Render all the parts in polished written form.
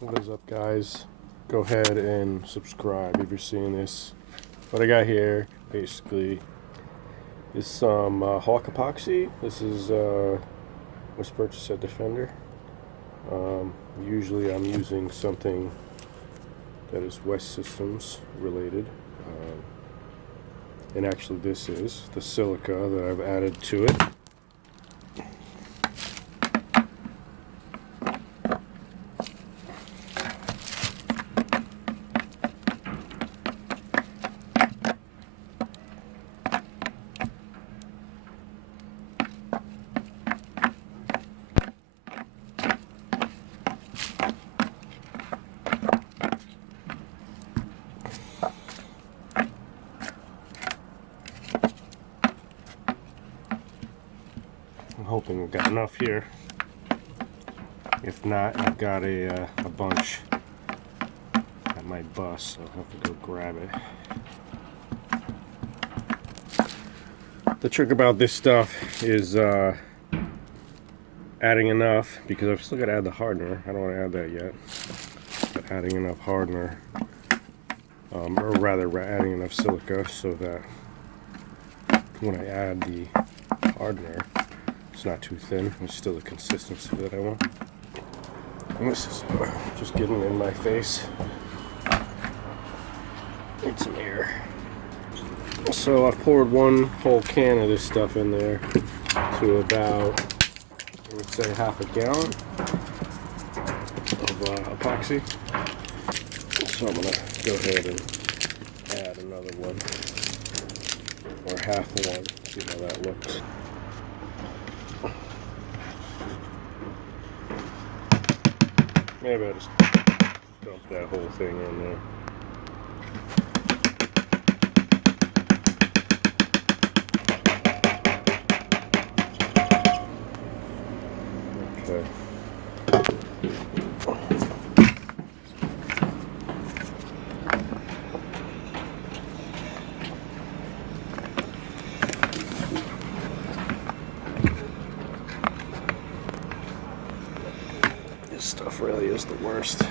What is up, guys? Go ahead and subscribe if you're seeing this. What I got here basically is some Hawk epoxy. This is was purchased at Defender. Usually I'm using something that is West Systems related, and actually this is the silica that I've added to it. I'm hoping we've got enough here. If not, I've got a bunch that might bust, so I'll have to go grab it. The trick about this stuff is adding enough, because I've still got to add the hardener. I don't want to add that yet. But adding enough hardener, or rather adding enough silica so that when I add the hardener, it's not too thin. It's still the consistency that I want. And this is just getting in my face. Need some air. So I've poured one whole can of this stuff in there to about, I would say, half a gallon of epoxy. So I'm gonna go ahead and add another one, or half one. See how that looks. Maybe I'll just dump that whole thing in there. Okay. This stuff really is the worst.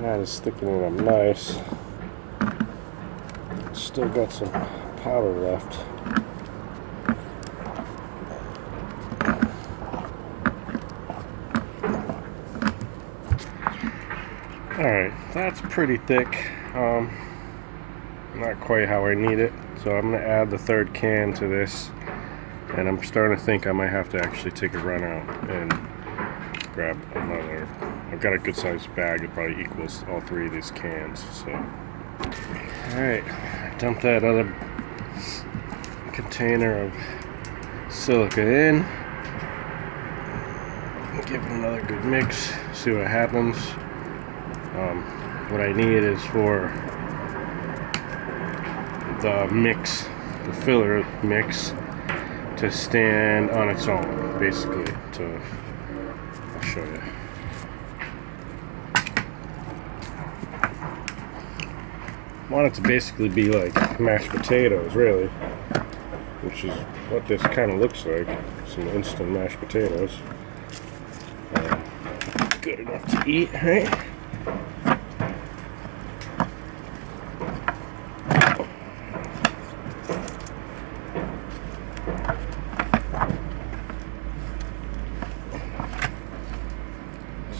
That is sticking in them nice. Still got some powder left. Alright, that's pretty thick. Not quite how I need it. So I'm going to add the third can to this. And I'm starting to think I might have to actually take a run out and grab another. I've got a good sized bag that probably equals all three of these cans. So, alright, dump that other container of silica in. Give it another good mix, see what happens. What I need is for the mix, the filler mix, to stand on its own, basically. I'll show you. I want it to basically be like mashed potatoes, really, which is what this kind of looks like. Some instant mashed potatoes. Good enough to eat, right?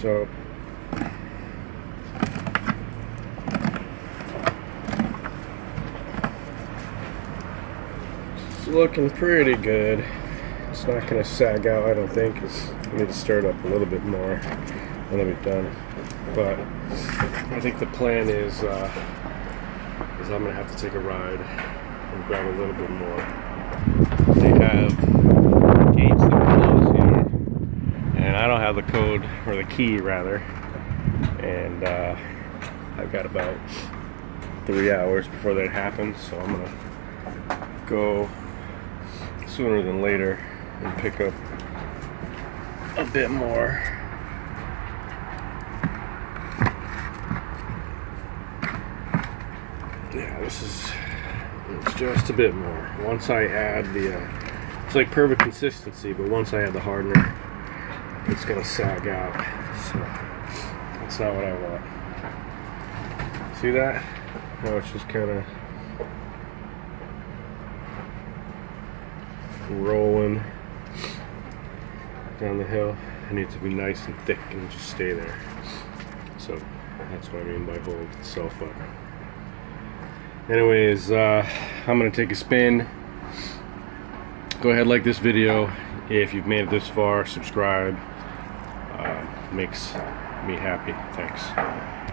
So it's looking pretty good. It's not going to sag out, I don't think. I need to stir it up a little bit more and then we're done. But I think the plan is I'm going to have to take a ride and grab a little bit more. They have gates that close here, and I don't have the code, or the key rather, and I've got about 3 hours before that happens, so I'm gonna go sooner than later and pick up a bit more. Yeah, it's just a bit more. Once I add the, it's like perfect consistency, but once I add the hardener, it's gonna sag out. So that's not what I want. See that? Now it's just kind of rolling down the hill. It needs to be nice and thick and just stay there. So that's what I mean by hold itself up. Anyways, I'm gonna take a spin. Go ahead, like this video if you've made it this far. Subscribe. Makes me happy. Thanks.